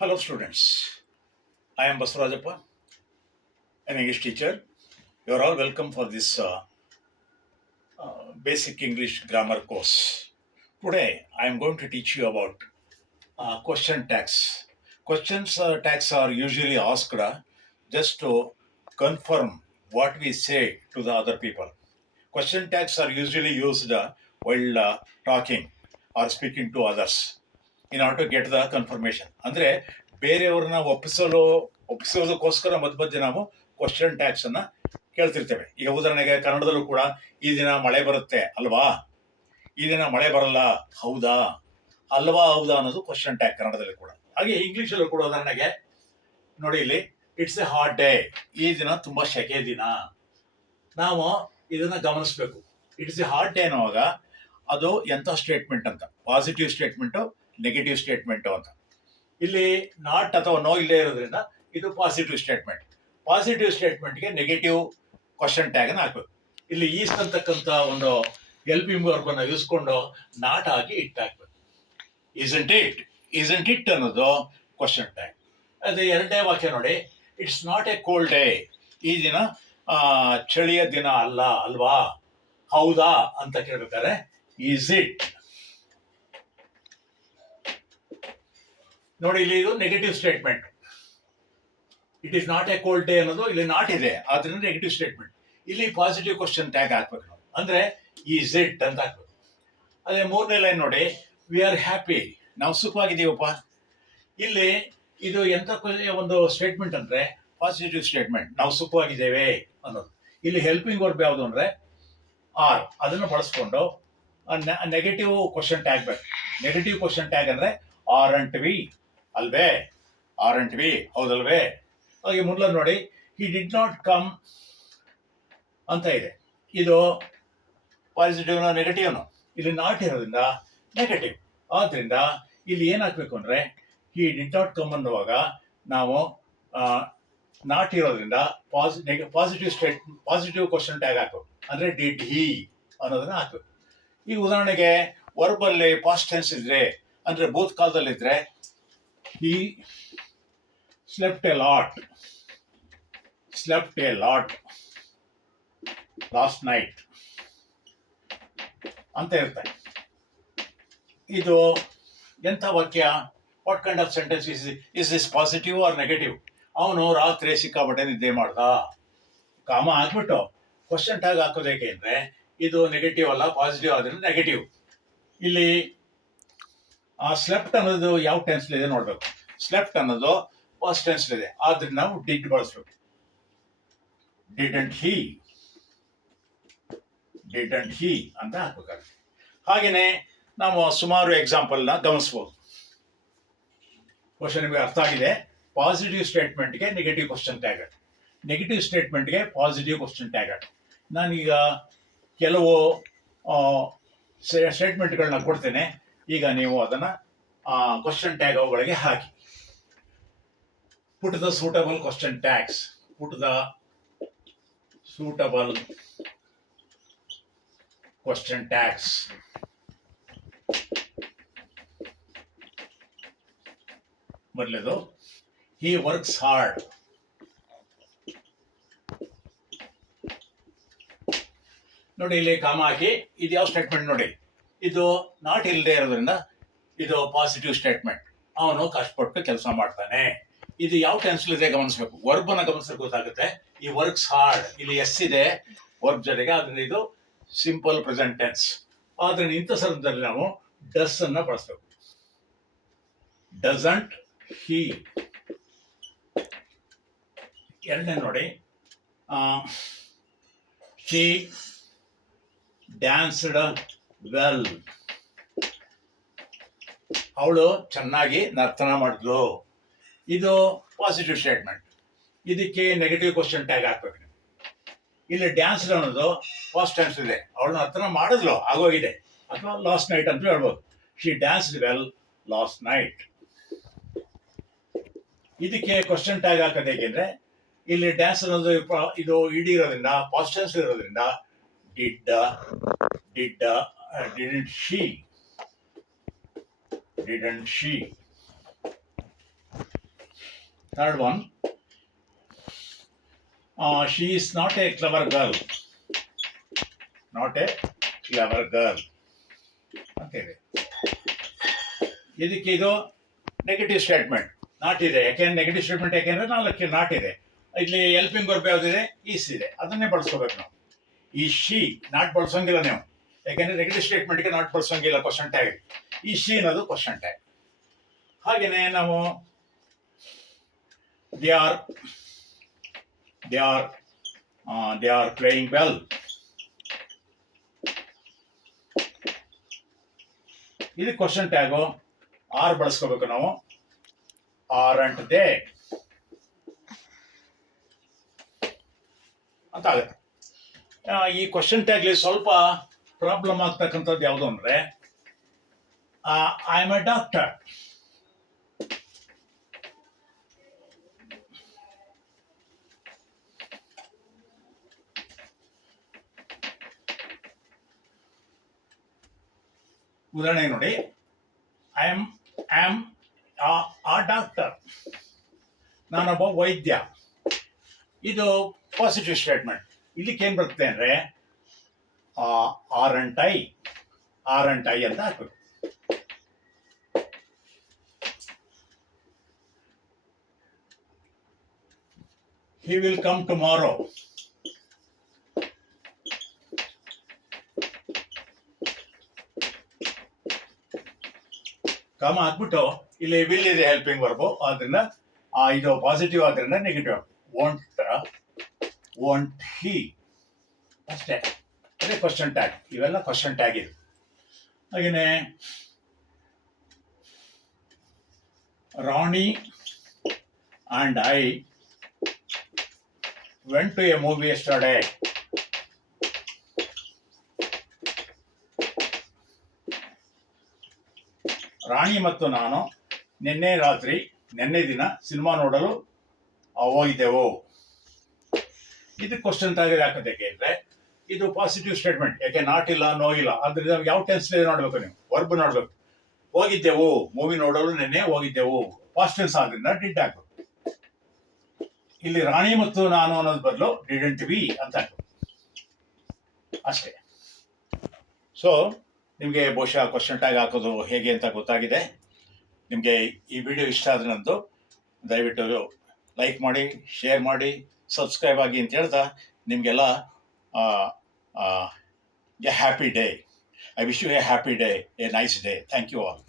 Hello, students. I am Baswarajappa, an English teacher. You are all welcome for this basic English grammar course. Today, I am going to teach you about question tags. Questions tags are usually asked just to confirm what we say to the other people. Question tags are usually used while talking or speaking to others in order to get the confirmation. ಅಂದ್ರೆ ಬೇರೆಯವ್ರನ್ನ ಒಪ್ಪಿಸೋದಕ್ಕೋಸ್ಕರ ಮಧ್ಯ ನಾವು question tags ಅನ್ನ ಕೇಳ್ತಿರ್ತೇವೆ. ಈಗ ಉದಾಹರಣೆಗೆ ಕನ್ನಡದಲ್ಲೂ ಕೂಡ ಈ ದಿನ ಮಳೆ ಬರುತ್ತೆ ಅಲ್ವಾ, ಈ ದಿನ ಮಳೆ ಬರಲ್ಲ ಹೌದಾ, ಅಲ್ವಾ ಹೌದಾ ಅನ್ನೋದು ಕ್ವಶನ್ ಟ್ಯಾಗ್ ಕನ್ನಡದಲ್ಲಿ ಕೂಡ. ಹಾಗೆ ಇಂಗ್ಲಿಷ್ ಅಲ್ಲೂ ಕೂಡ ಉದಾಹರಣೆಗೆ ನೋಡಿ, ಇಲ್ಲಿ ಇಟ್ಸ್ ಎ ಹಾಟ್ ಡೇ, ಈ ದಿನ ತುಂಬಾ ಶೆಕೆ ದಿನ. ನಾವು ಇದನ್ನ ಗಮನಿಸಬೇಕು. ಇಟ್ಸ್ ಎ ಹಾಟ್ ಡೇ ಅನ್ನುವಾಗ ಅದು ಎಂತ ಸ್ಟೇಟ್ಮೆಂಟ್ ಅಂತ, ಪಾಸಿಟಿವ್ ಸ್ಟೇಟ್ಮೆಂಟು ನೆಗೆಟಿವ್ ಸ್ಟೇಟ್ಮೆಂಟು ಅಂತ. ಇಲ್ಲಿ ನಾಟ್ ಅಥವಾ ನೋ ಇಲ್ಲೇ ಇರೋದ್ರಿಂದ ಇದು ಪಾಸಿಟಿವ್ ಸ್ಟೇಟ್ಮೆಂಟ್. ಪಾಸಿಟಿವ್ ಸ್ಟೇಟ್ಮೆಂಟ್ಗೆ ನೆಗೆಟಿವ್ ಕ್ವಶನ್ ಟ್ಯಾಗ್ ಅನ್ನು ಹಾಕ್ಬೇಕು. ಇಲ್ಲಿ ಈಸ್ಟ್ ಅಂತಕ್ಕಂಥ ಒಂದು ಹೆಲ್ಪಿಂಗ್ ವರ್ಕ್ ಅನ್ನು ಯೂಸ್ಕೊಂಡು ನಾಟ್ ಹಾಕಿ ಇಟ್ ಹಾಕ್ಬೇಕು. ಇಸಂಟ್ ಇಟ್ ಅನ್ನೋದು ಕ್ವಶನ್ ಟ್ಯಾಗ್. ಅದು ಎರಡನೇ ವಾಕ್ಯ ನೋಡಿ, it's not a cold day, ಈ ದಿನ ಚಳಿಯ ದಿನ ಅಲ್ಲ ಅಲ್ವಾ, ಹೌದಾ ಅಂತ ಕೇಳ್ಬೇಕಾದ್ರೆ ಈಸ್ ಇಟ್. ನೋಡಿ, ಇಲ್ಲಿ ಇದು negative statement. It is not a cold day ಅನ್ನೋದು ಇಲ್ಲಿ ನಾಟ್ ಇದೆ, ಆದ್ರಿಂದ ನೆಗೆಟಿವ್ ಸ್ಟೇಟ್ಮೆಂಟ್. ಇಲ್ಲಿ ಪಾಸಿಟಿವ್ ಕ್ವಶನ್ ಟ್ಯಾಗ್ ಹಾಕ್ಬೇಕು ನಾವು, ಅಂದ್ರೆ ಈಸ್ ಇಟ್ ಅಂತ ಹಾಕ್ಬೇಕು. ಅದೇ ಮೂರನೇ ಲೈನ್ ನೋಡಿ, ವಿ ಆರ್ ಹ್ಯಾಪಿ, ನಾವು ಸುಖವಾಗಿದ್ದೀವಪ್ಪ. ಇಲ್ಲಿ ಇದು ಎಂತ ಒಂದು ಸ್ಟೇಟ್ಮೆಂಟ್ ಅಂದ್ರೆ ಪಾಸಿಟಿವ್ ಸ್ಟೇಟ್ಮೆಂಟ್, ನಾವು ಸುಖವಾಗಿದ್ದೇವೆ ಅನ್ನೋದು. ಇಲ್ಲಿ ಹೆಲ್ಪಿಂಗ್ ವರ್ಬ್ ಯಾವುದು ಅಂದ್ರೆ ಆರ್, ಅದನ್ನು ಬಳಸ್ಕೊಂಡು ನೆಗೆಟಿವ್ ಕ್ವಶನ್ ಟ್ಯಾಗ್ ಬೇಕು. ನೆಗೆಟಿವ್ ಕ್ವಶನ್ ಟ್ಯಾಗ್ ಅಂದ್ರೆ ಆರಂಟ್ ವಿ, ಅಲ್ವೇ, ಆರಂಟ್ ವಿ, ಹೌದಲ್ವೇ. ಹಾಗೆ ಮುಂದೆ ನೋಡಿ, ಹಿ ಡಿಡ್ ನಾಟ್ ಕಮ್ ಅಂತ ಇದೆ. ಇದು ಪಾಸಿಟಿವ್ನ ನೆಗೆಟಿವ್ನು, ಇಲ್ಲಿ ನಾಟ್ ಇರೋದ್ರಿಂದ ನೆಗೆಟಿವ್. ಆದ್ರಿಂದ ಇಲ್ಲಿ ಏನ್ ಹಾಕ್ಬೇಕು ಅಂದ್ರೆ ಹಿ ಡಿಡ್ ನಾಟ್ ಕಮ್ ಅನ್ನುವಾಗ ನಾವು ನಾಟ್ ಇರೋದ್ರಿಂದ ಪಾಸಿಟಿವ್ ಕ್ವಶನ್ ಟ್ಯಾಗ್ ಹಾಕ್ಬೇಕು, ಅಂದ್ರೆ ಡಿಡ್ ಹಿ ಅನ್ನೋದನ್ನ ಹಾಕ್ಬೇಕು. ಈ ಉದಾಹರಣೆಗೆ ವರ್ಬ್ ಅಲ್ಲಿ ಪಾಸ್ಟ್ ಟೆನ್ಸ್ ಇದ್ರೆ, ಅಂದ್ರೆ ಭೂತ್ ಕಾಲದಲ್ಲಿ ಇದ್ರೆ he slept a lot last night ಅಂತ ಇರ್ತಾರೆ. ಇದು ಎಂಥ ವಾಕ್ಯ? What kind of sentence is this positive or negative? ಅವನು ರಾತ್ರಿ ಸಿಕ್ಕಾಪಟ್ಟೆ ನಿದ್ದೆ ಮಾಡ್ದ, ಕಾಮ ಹಾಕ್ಬಿಟ್ಟು ಕ್ವಶನ್ ಟ್ಯಾಗ್ ಹಾಕೋದೇಕೆ ಅಂದ್ರೆ ಇದು ನೆಗೆಟಿವ್ ಅಲ್ಲ, ಪಾಸಿಟಿವ್ ಆದ್ರಿಂದ ನೆಗೆಟಿವ್. ಇಲ್ಲಿ ಸ್ಲೆಪ್ಟ್ ಅನ್ನೋದು ಯಾವ ಟೆನ್ಸ್ ಇದೆ ನೋಡ್ಬೇಕು. ಸ್ಲೆಪ್ಟ್ ಅನ್ನೋದು ಫಸ್ಟ್ ಟೆನ್ಸ್ ಇದೆ, ಆದ್ರಿಂದ ನಾವು ಡಿಡ್ ಬಳಸ್ಬೇಕು. ಡಿಡಂಟ್ ಹಿ ಅಂತ ಹಾಕ್ಬೇಕಾಗುತ್ತೆ. ಹಾಗೇನೆ ನಾವು ಸುಮಾರು ಎಕ್ಸಾಂಪಲ್ ನ ಗಮನಿಸಬಹುದು. ಕ್ವಶನ್ ನಿಮಗೆ ಅರ್ಥ ಆಗಿದೆ? ಪಾಸಿಟಿವ್ ಸ್ಟೇಟ್ಮೆಂಟ್ಗೆ ನೆಗೆಟಿವ್ ಕ್ವಶನ್ ಟ್ಯಾಗ್, ನೆಗೆಟಿವ್ ಸ್ಟೇಟ್ಮೆಂಟ್ಗೆ ಪಾಸಿಟಿವ್ ಕ್ವಶನ್ ಟ್ಯಾಗ್. ನಾನೀಗ ಕೆಲವು ಸ್ಟೇಟ್ಮೆಂಟ್ಗಳನ್ನ ಕೊಡ್ತೇನೆ, ಈಗ ನೀವು ಅದನ್ನ ಕ್ವಶನ್ ಟ್ಯಾಗ್ ಅವುಗಳಿಗೆ ಹಾಕಿ. Put the suitable question tags, put the suitable question tags. ಮೊದಲೇದು, ಹಿ ವರ್ಕ್ಸ್ ಹಾರ್ಡ್. ನೋಡಿ, ಇಲ್ಲಿ ಕಾಮ ಹಾಕಿ ಇದು ಯಾವ ಸ್ಟೇಟ್ಮೆಂಟ್ ನೋಡಿ, ಇದು ನಾಟ್ ಇಲ್ಲದೆ ಇರೋದ್ರಿಂದ ಇದು ಪಾಸಿಟಿವ್ ಸ್ಟೇಟ್ಮೆಂಟ್. ಅವನು ಕಷ್ಟಪಟ್ಟು ಕೆಲಸ ಮಾಡ್ತಾನೆ. ಇದು ಯಾವ ಟೆನ್ಸ್ ಇದೆ ಗಮನಿಸಬೇಕು, ವರ್ಬ್ ಅನ್ನ ಗಮನಿಸಿದ್ರೆ ಗೊತ್ತಾಗುತ್ತೆ. ಈ ವರ್ಕ್ಸ್ ಹಾರ್ಡ್, ಇಲ್ಲಿ ಎಸ್ ಇದೆ ವರ್ಬ್ ಜೊತೆಗೆ, ಅದರಿಂದ ಇದು ಸಿಂಪಲ್ ಪ್ರೆಸೆಂಟ್ ಟೆನ್ಸ್. ಆದ್ರೆ ಇಂಥ ಸಂದರ್ಭದಲ್ಲಿ ನಾವು ಡಸ್ ಅನ್ನ ಬಳಸಬೇಕು. ಡಸಂಟ್ ಹಿ. ಎರಡನೇ ನೋಡಿ, ಶಿ ಡ್ಯಾನ್ಸ್ಡ್ ವೆಲ್, ಅವಳು ಚೆನ್ನಾಗಿ ನರ್ತನ ಮಾಡಿದ್ಲು. ಇದು ಪಾಸಿಟಿವ್ ಸ್ಟೇಟ್ಮೆಂಟ್. ಇದಕ್ಕೆ ನೆಗೆಟಿವ್ ಕ್ವಶನ್ ಟ್ಯಾಗ್ ಹಾಕ್ಬೇಕು. ಇಲ್ಲಿ ಡ್ಯಾನ್ಸ್ ಅನ್ನೋದು ಫಸ್ಟ್ ಟೆನ್ಸ್ ಇದೆ, ಅವಳು ನರ್ತನ ಮಾಡಿದ್ಲು ಆಗೋಗಿದೆ, ಅಥವಾ ಲಾಸ್ಟ್ ನೈಟ್ ಅಂತ ಹೇಳ್ಬೋದು. She ಡ್ಯಾನ್ಸ್ಡ್ well last night. ಇದಕ್ಕೆ ಕ್ವಶನ್ ಟ್ಯಾಗ್ ಹಾಕೋದು ಹೇಗೆಂದ್ರೆ, ಇಲ್ಲಿ ಡ್ಯಾನ್ಸ್ ಅನ್ನೋದು ಇದು ಇಡೀ ಇರೋದ್ರಿಂದ, ಪಾಸ್ಟ್ ಟೆನ್ಸ್ ಇರೋದ್ರಿಂದ didn't she. Third one, she is not a clever girl. Not a clever girl. Okay. ಇದಕ್ಕೆ ಇದು ನೆಗೆಟಿವ್ ಸ್ಟೇಟ್ಮೆಂಟ್ ನಾಟ್ ಇದೆ. ಯಾಕೆಂದ್ರೆ ನೆಗೆಟಿವ್ ಸ್ಟೇಟ್ಮೆಂಟ್ ಯಾಕೆಂದ್ರೆ ನಾಲ್ಕು ನಾಟ್ ಇದೆ. ಇಲ್ಲಿ ಹೆಲ್ಪಿಂಗ್ ವರ್ಬ್ ಯಾವುದಿದೆ? ಈಸ್ ಇದೆ. ಅದನ್ನೇ ಬಳಸ್ಕೋಬೇಕು ನಾವು. ಈ ಶಿ ನಾಟ್ ಬಳಸೋಂಗಿಲ್ಲ ನೀವು, ಯಾಕೆಂದ್ರೆ ನೆಗೆಟಿವ್ ಸ್ಟೇಟ್ಮೆಂಟ್ಗೆ ನಾಟ್ ಬಳಸೋಂಗಿಲ್ಲ ಕ್ವಶನ್ ಟ್ಯಾಗ್. ಈ ಶಿ ಅನ್ನೋದು ಕ್ವಶನ್ ಟ್ಯಾಗ್. ಹಾಗೆಯೇ ನಾವು ದೇ ಆರ್ ಪ್ಲೇಯಿಂಗ್ ವೆಲ್. ಇದು ಕ್ವಶನ್ ಟ್ಯಾಗು. ಆರ್ ಬಳಸ್ಕೋಬೇಕು ನಾವು. ಆರ್ ಅಂಟ್ ದೇ ಅಂತ ಆಗುತ್ತೆ. ಈ ಕ್ವಶನ್ ಟ್ಯಾಗ್ಲಿ ಸ್ವಲ್ಪ ಪ್ರಾಬ್ಲಮ್ ಆಗ್ತಕ್ಕಂಥದ್ದು ಯಾವುದು ಅಂದ್ರೆ ಐ ಆಮ್ ಎ ಡಾಕ್ಟರ್. ಉದಾಹರಣೆ ನೋಡಿ, ಐ ಆಮ್ ಆ ಡಾಕ್ಟರ್, ನಾನೊಬ್ಬ ವೈದ್ಯ. ಇದು ಪಾಸಿಟಿವ್ ಸ್ಟೇಟ್ಮೆಂಟ್. ಇಲ್ಲಿಕ್ಕೆ ಏನ್ ಬರುತ್ತೆ ಅಂದ್ರೆ ಆರ್ ಅಂಟ್ ಐ ಅಂತ ಹಾಕ್ಬೇಕು. He will come tomorrow. Come ಹಾಕ್ಬಿಟ್ಟು ಇಲ್ಲಿ ವಿಲ್ ಇದೆ ಹೆಲ್ಪಿಂಗ್ ವರ್ಬು, ಆದ್ರಿಂದ ಇದು ಪಾಸಿಟಿವ್ ಆದ್ರಿಂದ ನೆಗೆಟಿವ್. ವಾಂಟ್ ಹಿ ಅಷ್ಟೇ. ಅದೇ ಕ್ವಶನ್ ಟ್ಯಾಗ್. ಇವೆಲ್ಲ ಕ್ವಶನ್ ಟ್ಯಾಗ್ ಇದು. ಹಾಗೇನೆ Rani and I went to a movie yesterday. Rani ಮತ್ತು ನಾನು ನಿನ್ನೆ ದಿನ ಸಿನಿಮಾ ನೋಡಲು ಹೋಗಿದ್ದೆವು. ಇದು ಕ್ವಶನ್ ಟ್ಯಾಗ್ ಹಾಕೋದಕ್ಕೆ ಅಂದ್ರೆ ಇದು ಪಾಸಿಟಿವ್ ಸ್ಟೇಟ್ಮೆಂಟ್. ಯಾಕೆ ನಾಟ್ ಇಲ್ಲ, ನೋ ಇಲ್ಲ. ಆದ್ರಿಂದ ಯಾವ ಟೆನ್ಸ್ ನೋಡ್ಬೇಕು ನೀವು? ವರ್ಬ್ ನೋಡ್ಬೇಕು. ಹೋಗಿದ್ದೆವು, ಮೂವಿ ನೋಡಲು ನಿನ್ನೆ ಹೋಗಿದ್ದೆವು. ಪಾಸ್ಟ್ ಟೆನ್ಸ್ ಆದ್ರಿಂದ ಡಿಡ್ ಹಾಕಬೇಕು. ಇಲ್ಲಿ ರಾಣಿ ಮತ್ತು ನಾನು ಅನ್ನೋದು ಬದಲು ಡಿಡೆಂಟ್ ವಿ ಅಂತ ಹಾಕಬೇಕು ಅಷ್ಟೇ. ಸೊ ನಿಮಗೆ ಬಹುಶಃ ಕ್ವಶನ್ ಟ್ಯಾಗ್ ಹಾಕೋದು ಹೇಗೆ ಅಂತ ಗೊತ್ತಾಗಿದೆ. ನಿಮಗೆ ಈ ವಿಡಿಯೋ ಇಷ್ಟ ಆದ್ರಂತೂ ದಯವಿಟ್ಟು ಲೈಕ್ ಮಾಡಿ, ಶೇರ್ ಮಾಡಿ, ಸಬ್ಸ್ಕ್ರೈಬ್ ಆಗಿ ಅಂತ ಹೇಳ್ತಾ ನಿಮಗೆಲ್ಲ a happy day. I wish you a happy day, a nice day. Thank you all.